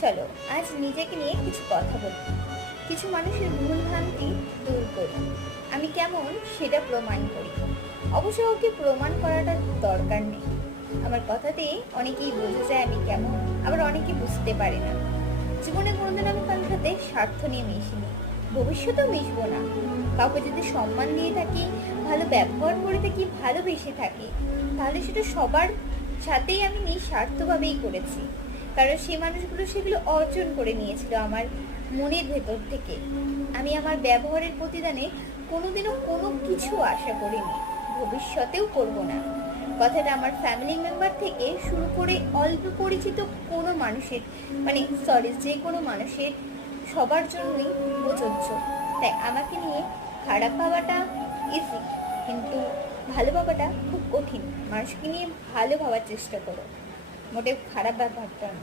চলো আজ নিজেকে নিয়ে কিছু কথা বলি, কিছু মানুষের ভুল ভ্রান্তি দূর করি। আমি কেমন সেটা প্রমাণ করি। অবশ্য ওকে প্রমাণ করাটা দরকার নেই। আমার কথাতে অনেকেই বোঝা যায় আমি কেমন, আবার অনেকে বুঝতে পারে না। জীবনে কোনোদিন আমি কারোর সাথে স্বার্থ নিয়ে মিশিনি, ভবিষ্যতেও মিশবো না। কাউকে যদি সম্মান দিয়ে থাকি, ভালো ব্যবহার করে থাকি, ভালোবেসে থাকি, তাহলে সেটা সবার সাথেই আমি নিঃস্বার্থভাবেই করেছি। কারণ সেই মানুষগুলো সেগুলো অর্জন করে নিয়েছিল আমার মনের ভেতর থেকে। আমি আমার ব্যবহারের প্রতিদানে কোনোদিনও কোনো কিছু আশা করিনি, ভবিষ্যতেও করব না। কথাটা আমার ফ্যামিলি মেম্বার থেকে শুরু করে অল্প পরিচিত কোনো মানুষের, যে কোনো মানুষের সবার জন্যই প্রযোজ্য। তাই আমাকে নিয়ে খারাপ ভাবাটা ইজি, কিন্তু ভালো ভাবাটা খুব কঠিন। মানুষকে নিয়ে ভালো ভাবার চেষ্টা করো, মোটেও খারাপ ব্যাপারটা না।